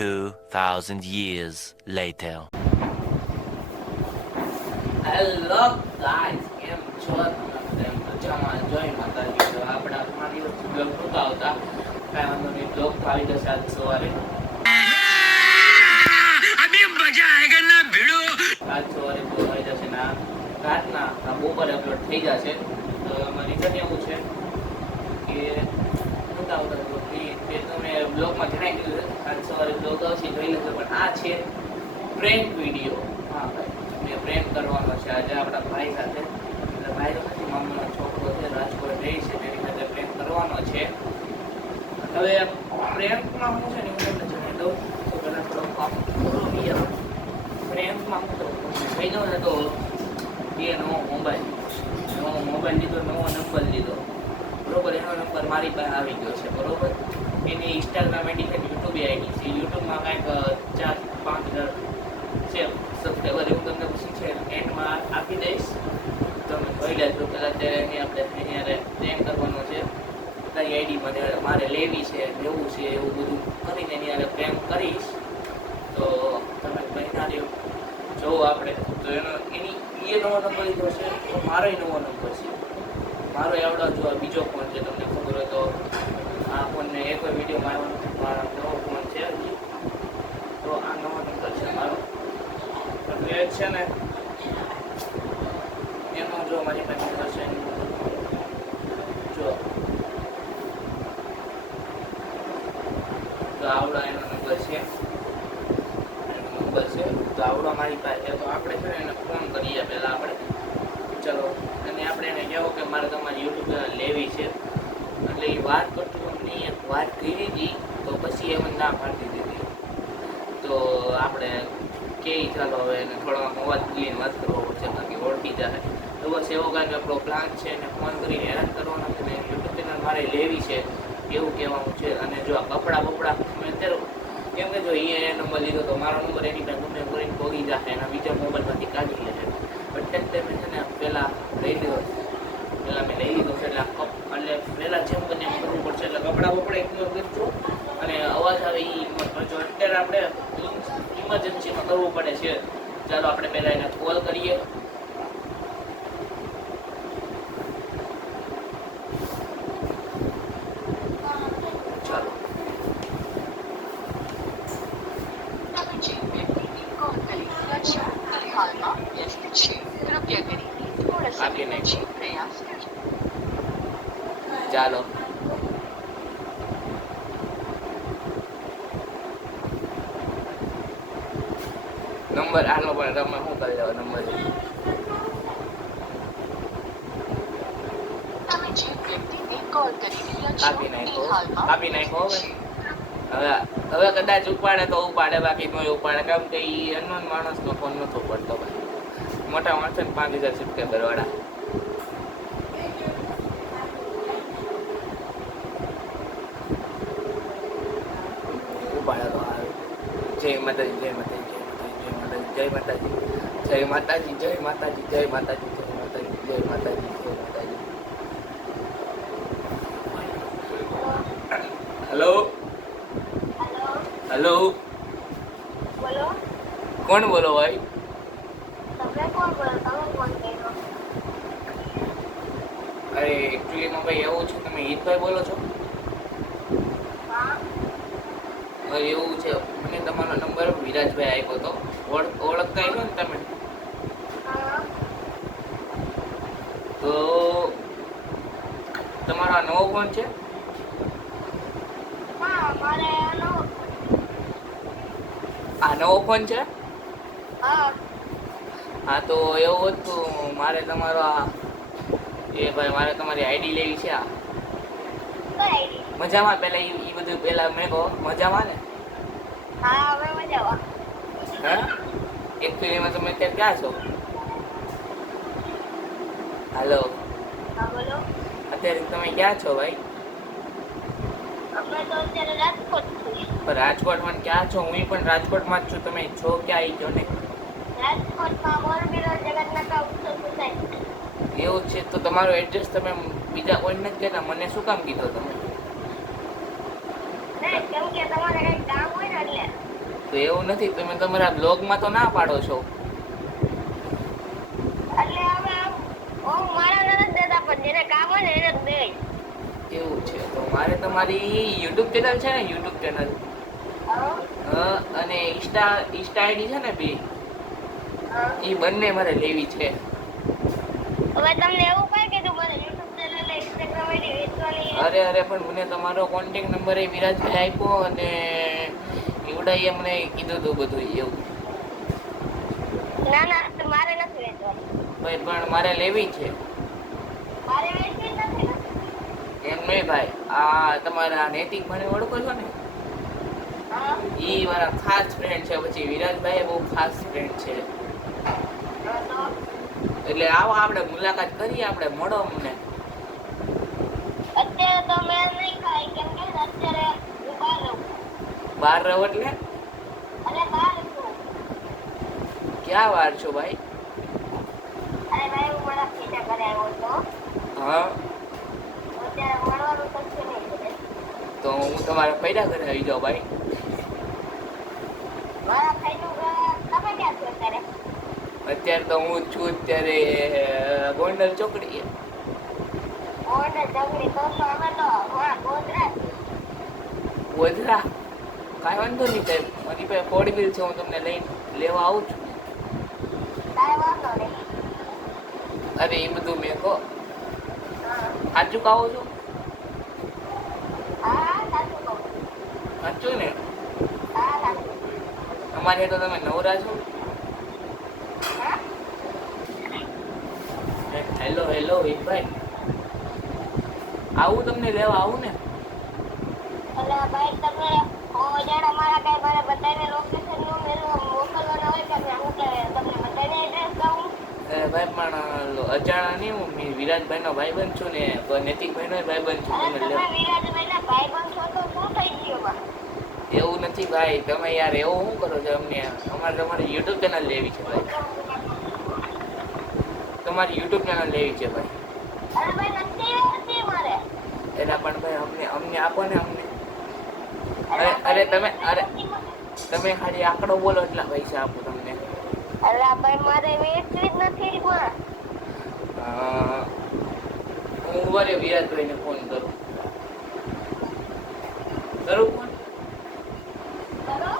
2,000 years later. Hello guys, કેમ છો તમે? મજામાં? જોઈ માતાજી. તો આપણા ઘણા દિવસથી બ્લોગ નહોતા આવતા, કાંઈ વાંધો નહીં, બ્લોગ આવી જશે આજ સવારે. આજ સવારે બ્લોગ આવી જશે ને રાતના બપોરે અપલોડ થઈ જશે. તો એમાં રીઝન એવું છે કે નહોતા આવતા બ્લોગ, તે તમે બ્લોગમાં જણાવી દીધું છે આજ સવારે બ્લોગ આવશે જોઈ લેજો. પણ આ છે પ્રેન્ક વિડીયો. હા ભાઈ, મેં પ્રેન્ક કરવાનો છે આજે આપણા ભાઈ સાથે. એટલે ભાઈ તો નથી, મામાનો છોકરો છે, રાજકોટ રહે છે, તેની સાથે પ્રેન્ક કરવાનો છે. હવે પ્રેન્કમાં હું છે ને હું તમને જણાવી દઉં તો પહેલાં થોડો પ્રેન્કમાં હું તો કહી દઉં ને તો એ નવો મોબાઈલ લીધો, નવો નંબર લીધો, બરોબર. એનો નંબર મારી પાસે આવી ગયો છે, બરોબર. એની ઇન્સ્ટાગ્રામ આઈડી છે, યુટ્યુબ આઈડી છે. યુટ્યુબમાં કાંઈક 4-5 હજાર છે સબસ્ક્રાઈબર. એવું તમને પછી છે એન્ડમાં આપી દઈશ, તમે જોઈ લેજો. પહેલાં તે એની આપણે અહીંયા પ્રેમ કરવાનો છે, તારી આઈડીમાં મારે લેવી છે, લેવું છે, એવું બધું કરીને એની હારે પ્રેમ કરીશ. તો તમે બહેના રહ્યો જોવો આપણે. તો એની એ નવો નંબર લીધો છે, તો મારો નવો નંબર છે. મારો એવડો જો બીજો ફોન છે, તમને ખબર હોય તો. આ ફોનને એક વિડીયો મારવાનો મારો નવો ફોન છે હજી. તો આ નવો નંબર છે મારો. તો એ છે ને એનો જો મારી પાસે નંબર છે, જો તો આવડો એનો નંબર છે, તો આવડો મારી પાસે. તો આપણે છે ને એને ફોન કરીએ પહેલાં આપણે, ચલો. અને આપણે એને કહેવો કે મારે તમારી યુટ્યુબ લેવી છે. એટલે એ વાત કરતું અમને એક વાત કરી હતી, તો પછી એમ ના પાડી દીધી. તો આપણે કે ચાલો હવે એને થોડો અવાજ લઈને વાત કરવો પડશે, બાકી ઓળખી જાય. તો બસ એવો કાંઈક આપણો પ્લાન છે. એને ફોન કરીને હેરાન કરવાનો છે ને યુટ્યુબ ચેનલ મારે લેવી છે એવું કહેવાનું છે. અને જો આ કપડાં બપડા મેં અત્યારે કેમ કે જો એ નંબર લીધો તો મારો નંબર એની પાસે ગમે કરીને ભોગી જશે, એના બીજા મોબાઈલમાંથી કાઢી લેશે. એટલે જ મેં છે ને પહેલાં મેં લઈ લીધો છે. એટલે પહેલાં જેમ બને એમ કરવું પડશે. એટલે કપડાં બપડા ઇગ્નોર કરજો અને અવાજ આવે એ ઇગ્નોર કરજો. અત્યારે આપણે ઇમરજન્સીમાં કરવું પડે છે. ચાલો આપણે પહેલાં એને કોલ કરીએ. ચાલો ચાલો નંબર આનો પણ તમે શું કરી લેવા નંબર આપી નાખો. હવે કદાચ ઉપાડે તો ઉપાડે, બાકી કોઈ ઉપાડે. કેમ કે એ અનનોન માણસનો ફોન નતો પડતો ભાઈ. મોટા માણસો ને 5000 સબસ્ક્રાઈબર વાળા. ઉપાડે તો આવે. જય માતાજી, જય માતાજી, જય માતાજી, જય માતાજી, જય માતાજી, જય માતાજી, જય માતાજી, જય માતાજી, જય માતાજી. હેલો હેલો, બોલો. કોણ બોલો ભાઈ? તમે કોણ બોલો? તમે કોણ કર્યો? અરે એકચ્યુઅલીમાં ભાઈ એવું છે, તમે હિતભાઈ બોલો છો? હા. ભાઈ એવું છે, મને તમારો નંબર વિરાજભાઈ આપ્યો હતો. ઓળખતા આવ્યો ને તમે? હા. તો તમારો આ નવો ફોન છે? હા, મારે આ નવો ફોન છે? હા. હા, તો એવું હતું મારે તમારો આ ભાઈ મારે તમારી આઈડી લેવી છે. આ કઈ? મજામાં? પહેલા એ બધું પહેલા મેં કહો મજામાં ને? હા, હવે મજામાં. હા, એકચ્યુઅલીમાં તમે અત્યારે ક્યાં છો? હાલો, હા, બોલો. અત્યારે તમે ક્યાં છો ભાઈ? અમે તો અત્યારે રાજકોટ છીએ. રાજકોટમાં ક્યાં છો? હું પણ રાજકોટમાં જ છું. તમે છો ક્યાં આવી છો ને? રાજકોટમાં મોરબી રોડ જગન્નાથ ઉત્સવ સોસાયટી. એવું છે, તો તમારો એડ્રેસ તમે બીજા કોઈને જ કહેતા, મને શું કામ કીધો તમે? નહીં, કેમ કે તમારે કંઈક કામ હોય ને એટલે. તો એવું નથી, તમે તમારા બ્લોગમાં તો ના પાડો છો. એટલે હવે હું મારા નથી દેતા, પણ જેને કામ હોય ને એને જ દે. એવું છે, તો મારે તમારી યુટ્યુબ ચેનલ છે ને, યુટ્યુબ ચેનલ હા અને ઇન્સ્ટા આઈડી છે ને બી, હા. એ બંને મારે લેવી છે. હવે તમને એવું કઈ કીધું મને યુટ્યુબ ચેનલ ને ઇન્સ્ટાગ્રામ આઈડી વેચવાની? અરે પણ મને તમારો કોન્ટેક્ટ નંબર એ વિરાજભાઈ આપ્યો અને એવડાઈએ મને કીધું હતું બધું એવું. ના ના, મારે નથી વેચવાની. ભાઈ પણ મારે લેવી છે. મારે વેચવી જ નથી ને. એમ નહીં ભાઈ, આ તમારા નૈતિક મને ઓળખો છો ને, હા ઈ મારા ખાસ ફ્રેન્ડ છે. પછી વિરાજભાઈ બહુ ખાસ ફ્રેન્ડ છે. તો એટલે આવો આપણે મુલાકાત કરીએ, આપણે મળો અમને. અત્યારે તો મેં નહીં ખાય, કેમ કે અત્યારે હું બહાર રહું. બહાર રહો એટલે અને બહાર છું. ક્યાં વાર છો ભાઈ? અરે ભાઈ, હું મારા પિતા ઘરે આવ્યો હતો. હા, અત્યારે મળવાનું થશે નહીં મને. તો હું તમારા પૈડા ઘરે આવી જાઉં ભાઈ. મારા ભાઈનું ઘર તમે ક્યાં છો અત્યારે? અત્યારે તો હું છું અત્યારે ગોંડલ ચોકડી. ઓને જંગલી તો અમે તો ગોધરા છીએ. ગોધરા કાંઈ વાંધો નહીં સાહેબ, મારી પાસે ફોર વ્હીલ છે, હું તમને લઈને લેવા આવું છું. કાંઈ વાંધો નહીં. અરે એ બધું મેં કહો હા સાચું કહો છો? હા, સાચું કહું. સાચું ને? હા સાચું. અમારે તો તમે નવરા છો? હા હેલો હેલો હિતભાઈ, આવું તમને લેવા આવું ને? એટલે ભાઈ તમે જાણે મારા કઈ મારે બધાને લોકેશન નું મોકલવાના હોય કે હું કે તમને બધાને એડ્રેસ દઉં? ભાઈ પણ અજાણા નહીં, હું વિરાજભાઈનો ભાઈબંધ છું ને, નૈતિકભાઈનો ભાઈબંધ છું. અરે તમે તમે વિરાજભાઈના ભાઈબંધ છો તો શું થઈ ગયું બા? એવું નથી ભાઈ, તમે યાર એવું શું કરો છો? અમને અમારે તમારી યુટ્યુબ ચેનલ લેવી છે ભાઈ, તમારી યુટ્યુબ ચેનલ લેવી છે ભાઈ. અરે ભાઈ નથી આવતી મારે. એના પણ ભાઈ અમને અમને આપો ને અમને. અરે તમે ખાલી આંકડો બોલો એટલા પૈસા આપો તમને. અરે ભાઈ મારે વેચવી જ નથી પણ. હું ઉભારે વિરાજભાઈને ફોન કરું ફોન ચલો.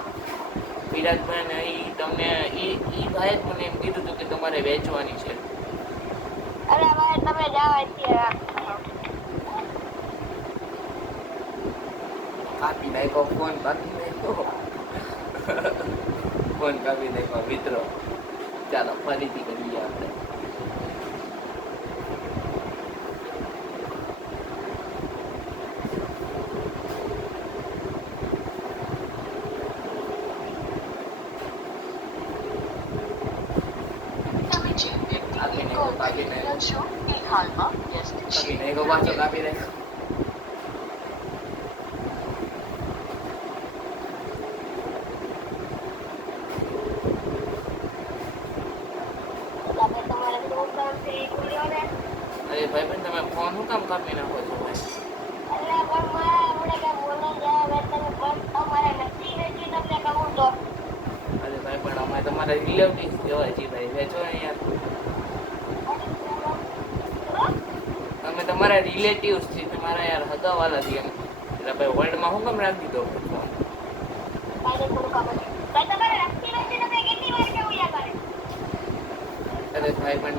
વિરાજભાઈને ઈ તમને ઈ ભાઈ જ મને એમ કીધું હતું કે તમારે વેચવાની છે. અરે ભાઈ તમે જાવા છીએ. કાપી નાખ્યો ફોન, કાપી નાખ્યો ફોન કાપી નાખ્યો મિત્રો. ચાલો ફરીથી કરીએ આપણે. કાપી નાખ્યો પાછો કાપી નાખ્યો. તમે તમારે દોસ્તોથી ખુલ્યો ને. અરે ભાઈ પણ તમે ફોન શું કામ કાપી નાખો છો ભાઈ? એટલે પણ મારા હમણે કે બોલે જાય હવે તમે પણ તમારે નથી વેચી તમને કહું તો. અરે ભાઈ પણ અમે તમારા રિલેટિવ કહેવાય છે ભાઈ, વેચો ને યાર. અમે તમારા રિલેટિવ્સ છીએ, તમારા યાર હગાવાલા છીએ એમ. એટલે ભાઈ વર્લ્ડમાં શું કામ રાખી દીધો ફોન? કાંઈ થોડું ખબર છે. ભાઈ તમારે નથી વેચી તમે કેટલી વાર કેવું યાદ આવે? અરે ભાઈ પણ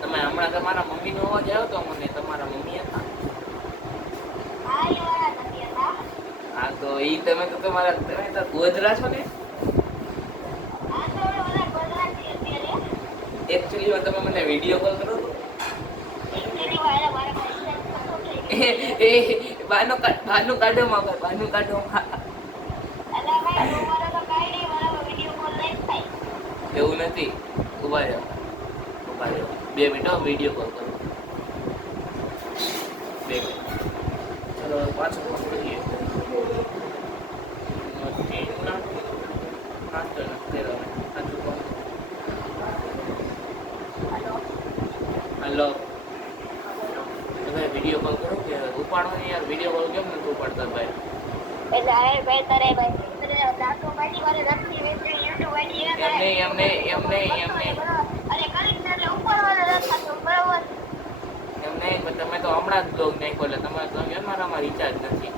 તમે હમણાં તમારા મમ્મીનો અવાજ આવ્યો તો મને, તમારા મમ્મી હતા? હા એ વાળા નથી હતા. હા તો ઈ તમે તો ગોધરા છો ને? હા તો હવે ઓલા ગોધરાથી અત્યારે. એકચ્યુઅલી તમે મને વિડીયો કોલ કરો તો એટલી વાર મારે પૈસા ખતમ થઈ ગયા. એ બાનું કાઢો માં ભાઈ, બાનું કાઢો માં. અલા ભાઈ તમારો તો કાંઈ નહીં, મારો વિડીયો કોલ નહીં થાય. એવું નથી, ઉભા રહ્યો 2 મિનિટ વિડીયો કોલ કરો. 2 મિનિટ. ચલો પાછો ફોન કરીએ. હેલો વિડીયો કોલ કરો કે ઉપાડો ને યાર? વિડીયો કોલ કેમ નથી ઉપાડતા ભાઈ? એટલે હવે ભાઈ તારે ભાઈ દાંતો પાડી વાળે રખી વેચી YouTube વાળી એમ નહીં. અરે કરી એટલે ઉપર વાળે રખાતો બરાબર. એમ નહીં, પણ તમે તો હમણાં જ બ્લોગ નાખ્યો એટલે તમારે તો અમારામાં રિચાર્જ નથી.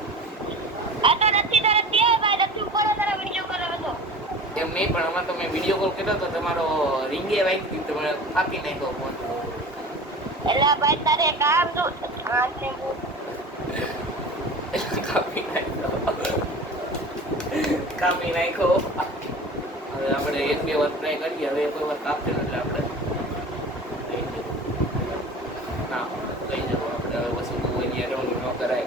આ તો નથી તારે ત્યાં ભાઈ નથી ઉપર તારા વિડીયો કરે બધો. એમ નહીં, પણ આમાં તમે વિડીયો કોલ કર્યો તો તમારો રિંગે વાગી તમે કાપી નાખ્યો ફોન. એલા ભાઈ તારે કામ તો હાથને કાપી નાખ્યો. હવે આપણે 1-2 વાર ટ્રાય કરીએ. હવે કોઈ વાર કાપશે એટલે આપણે ના લઈ જાવ. આપણે હવે વસ્તુ અહીંયા રહેવાનું ન કરાય.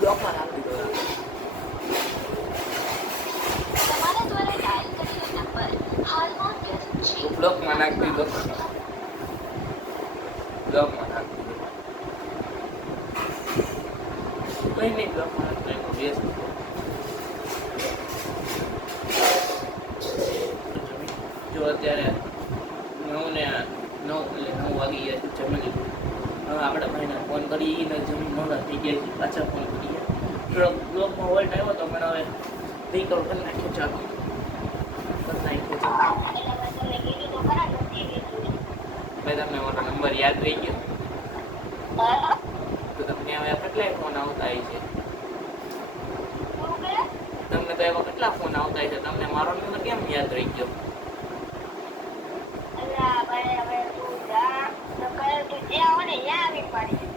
બ્લોકમાં રાખી દો. તમારા દ્વારા ડાયલ કરેલો નંબર હાલમાં વ્યસ્ત છે. બ્લોકમાં નાખી દીધો. બ્લોકમાં નાખી દીધો. કઈ નહીં, બ્લોકમાં નાખી દીધો. વ્યસ્ત. જો અત્યારે 9 વાગી ગયા છે. જમી લીધું. હવે આપણે ભાઈને ફોન કરી ને જમીન મોડા થઈ ગયા છે. પાછા ફોન કરીએ. થોડોક બ્લોકમાં વોલ્ટ આવ્યો તો મને હવે રિકવર કરી નાખ્યો. ચાલો કરી નાખ્યો. ભાઈ તમને મારો નંબર યાદ રહી ગયો તો તમને હવે કેટલાય ફોન આવતા હોય છે. તમને તો એવા કેટલા ફોન આવતા હોય છે. તમને મારો નંબર કેમ યાદ રહી ગયો?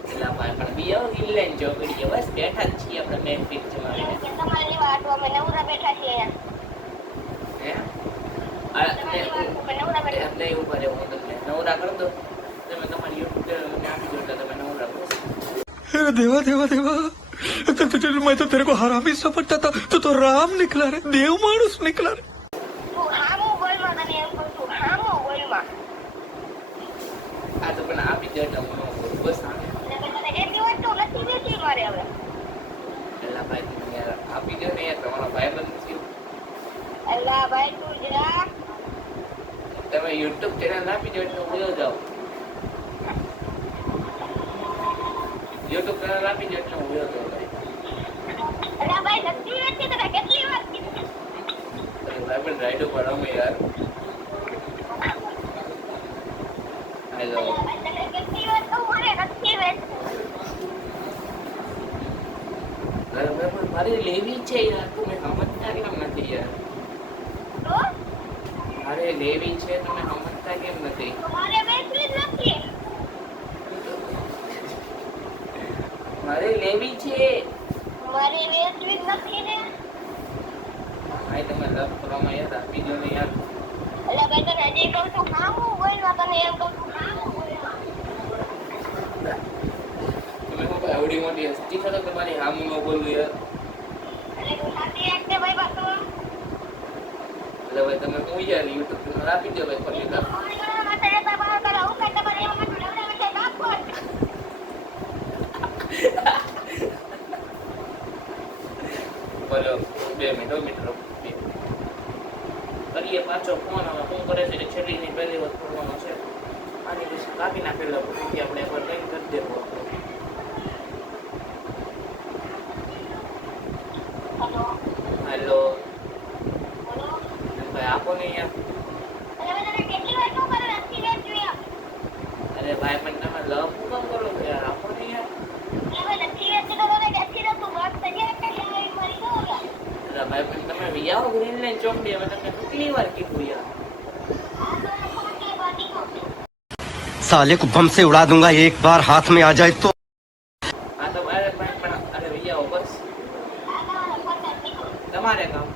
એટલે ભાઈ પણ બીજો ઇનલાઈન જો કરીએ. બસ બેઠા જ છીએ આપણે નેટફ્લિક્સ જમાવીને. હે એમને ઉભા રહે. હું તમને નવરા કરી દો. તમે તમારી યુટ્યુબ ચેનલ આપી દો એટલે તમે નવરા કરો. अरे देवा देवा देवा मैं तो तेरे को हरामी समझता था तो राम निकला रे, देव मानुस निकला रे. આ તો પણ આપી દો એટલે હું ન બોલું. બસ આવે એટલે ભાઈ તમે યાર આપી દો ને યાર. તમારો ભાઈ બંધ થયો. તમે યુટ્યુબ ચેનલ આપી દો એટલે હું જાઉં. યુટ્યુબ ચેનલ આપી દો એટલે હું જાઉં. ભાઈ પણ રાઈડ ઉપર રમે યાર. હેલો મારે લેવી છે યાર. તમે સમજતા કેમ નથી યાર? મારે લેવી છે, તમે સમજતા કેમ નથી? મારે લેવી છે. ભાઈ તમે લવ કરવામાં યાર આપી દો ને યાર. તમે શું ભાઈ આવડી મોટી હસ્તી છો તો તમારી હામું ન બોલવું યાર. એટલે ભાઈ તમે હું યાર યુટ્યુબ ચેનલ આપી દો ભાઈ. ખોલી દો. બોલો 2 મિનિટ મિત્રો કરીએ પાછો ફોન. હવે શું કરે છે? છેલ્લીની પહેલી વખત કરવાનો છે. આની પછી કાપી નાખેલો પછી આપણે એકવાર કંઈક કરી દેવો. હેલો ભાઈ આપો ને યાર. અરે ભાઈ પણ તમે લવ શું કામ કરો છો યાર? આપો ને યાર. ભાઈ પણ તમે વિયાઓ ગ્રીનલેન્ડ ચોકડી. હવે તમને કેટલી વાર કીધું યાર? साले को बम से उड़ा दूंगा एक बार हाथ में आ जाए तो. હા તો ભાઈ પણ અરે વિયાઓ બસ તમારે કામ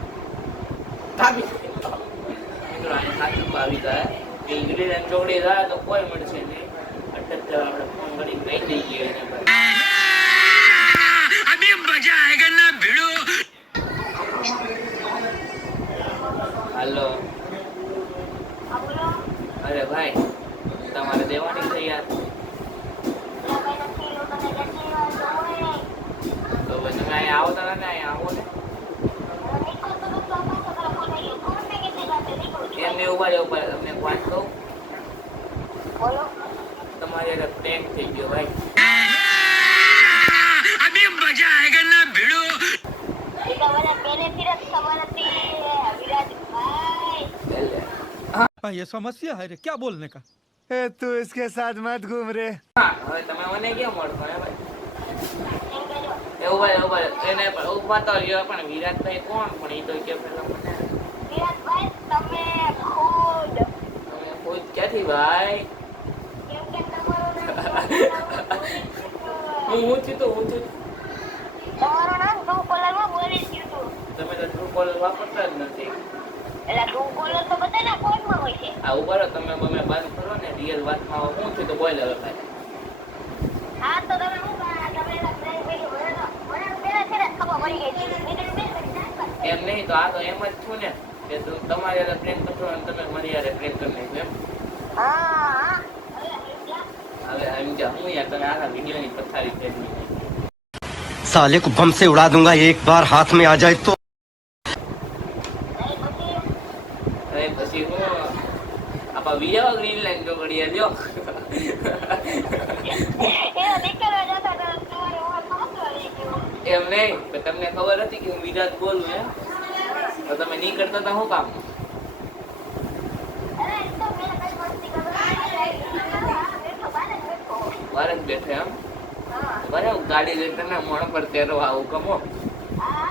કાપી મિત્રો. આને સાચું આવી જાય કે ગ્રીનલેન્ડ ચોકડી જાય તો કોઈ મળશે નહીં. એટલે આપણે ફોન કરી કહી દઈએ એને अभी मजा आएगा ना भिड़ो. હાલો. અરે ભાઈ તમારે દેવાની છે યાર. તો ભાઈ તમે અહીંયા આવતા ને અહીંયા આવો ને. એમને ઉભા રહે. તમને વાત કહું. તમારી હારે પ્રેન્ક થઈ ગયો ભાઈ. એ તો મને પહેલેથી જ ખબર હતી વિરાજભાઈ. हाँ ये समस्या है रे क्या बोलने का तू इसके साथ मत घूम रे. હા, હવે તમે મને કેમ મળશો હે ભાઈ? એમ કહેજો. એવું ભાઈ એને પણ ઉભા તો રહ્યો પણ વિરાટભાઈ કોણ પણ એ તો કે પેલા મને વિરાજભાઈ તમે ખુદ તમે ખુદ ક્યાંથી ભાઈ? કેમ કે તમારું હું છું તો તમારું નામ ટ્રુ કોલરમાં બોલી જ ગયું હતું. તમે તો ટ્રુ કોલર વાપરતા જ નથી. એટલે ટ્રુ કોલર તો બધાના ફોનમાં હોય છે. આ ઉભા રહો તમે બંધ કરો ને રિયલ વાતમાં હું છું તો બોલ હવે ભાઈ. હા તો તમે શું તમે એના પ્રેમ કર્યું મને પહેલા છે ને ખબર પડી ગઈ હતી. મેં કીધું બેન કરી નાખ. એમ નહીં તો આ તો એમ જ છું ને કે તું તમારી હારે પ્રેમ કરશો અને તમે મારી હારે પ્રેમ કરી નાખો એમ. હા હવે સમજ્યા? હવે સમજ્યા હું યાર તમે આખા વિડીયોની પથારી ફેરવી નાખી. साले को बम से उड़ा दूंगा एक बार हाथ में आ जाए तो. હવે પછી હું આપા વિડીયો ગ્રીન લાઈન ચોકડીએ જો એનો દીકરો જતો તો તમારે ઓર પાછો આવી ગયો. એમ નહીં તો તમને ખબર હતી કે હું વિરાટ બોલું એમ તો તમે નહીં કરતા હતા શું કામ? અરે એ તો મેં કઈ મસ્તી કરું. બેઠો બાર જ બેઠો. વાર જ બેઠે એમ હા બરાબર ગાડી લઈને તમે મોણ પર તેરો આવું કમો. હા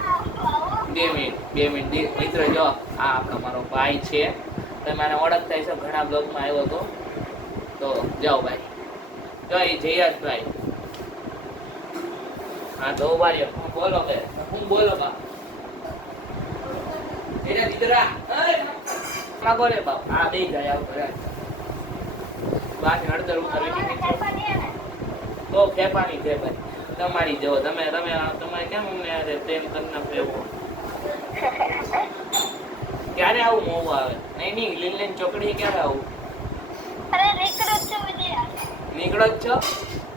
2 મિનિટ મિત્ર જો આ આપણા મારો ભાઈ છે તમે આને ઓળખતા હશો ઘણા બ્લોગમાં આવ્યો હતો તો જાઓ ભાઈ જો એ જયાસભાઈ. હા તો ઉભા રહ્યો હું બોલો કે હું બોલો બા એના દીકરા માં બોલે બાપ આ બે જાય આવ કરે બાકી હળદર ઉતર તો ફેફાની છે ભાઈ તમારી જો તમે કેમ અમને યાર પ્રેમ કરી નાખો એવું ક્યારે આવું મોવું આવે? નહીં લીલી ચોકડી ક્યારે આવું? અરે નીકળો જ છું વિજય. નીકળો જ છો?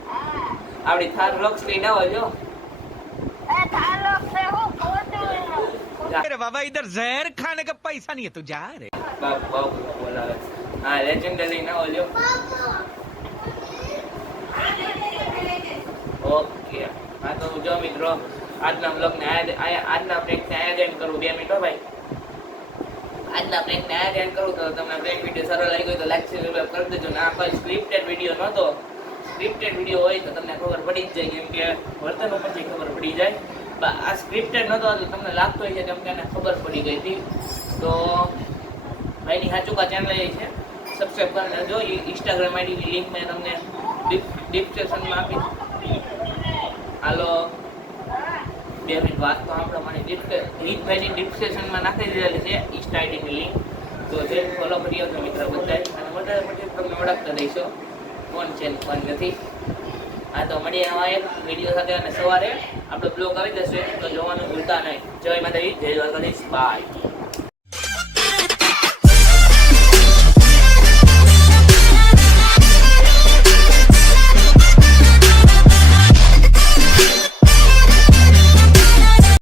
હા આપડી થાર રોક્સ લઈને આવો જો. અરે થાલો સે હું પહોંચું. अरे बाबा इधर जहर खाने का पैसा नहीं है तू जा रे બાપુ બોલાવે. હા લેજેન્ડ લઈને આવો જો. ઓકે હા તો જો મિત્રો આજના બ્લોગને આજના પ્રેન્કને આયોજન કરું 2 મિનિટ હો ભાઈ. આજના પ્રેન્કને આયોજન કરું તો તમને પ્રેન્ક વિડીયો સારો લાગ્યો તો લાઈક શેર સબસ્ક્રાઇબ કરી દેજો. ના કોઈ સ્ક્રિપ્ટેડ વિડીયો નહોતો. સ્ક્રિપ્ટેડ વિડીયો હોય તો તમને ખબર પડી જ જાય કેમ કે વર્તન ઉપરથી ખબર પડી જાય. આ સ્ક્રિપ્ટેડ નહોતો તો તમને લાગતો હોય છે કેમ કે એને ખબર પડી ગઈ હતી. તો ભાઈની હાચુકા ચેનલ એ છે સબસ્ક્રાઇબ કરીને જો ઇન્સ્ટાગ્રામ આઈડીની લિંક મેં તમને ડિસ્ક્રિપ્શનમાં આપી. હાલો 2 મિનિટ વાત તો આપણે મને રીતભાઈની ડિસ્ક્રિપ્શનમાં નાખી દીધેલી છે ઇન્સ્ટા આઈડીની લિંક તો જે ફોલો કરી આવજો મિત્ર બધાય અને વધારે પછી તમને ઓળખતા રહીશો કોણ છે કોણ નથી. હા તો મળીએ નવા એક વિડીયો સાથે અને સવારે આપણે બ્લોગ આવી જશે તો જોવાનું ભૂલતા નહીં. જય માતાજી જય દ્વારકાધીશ બાય.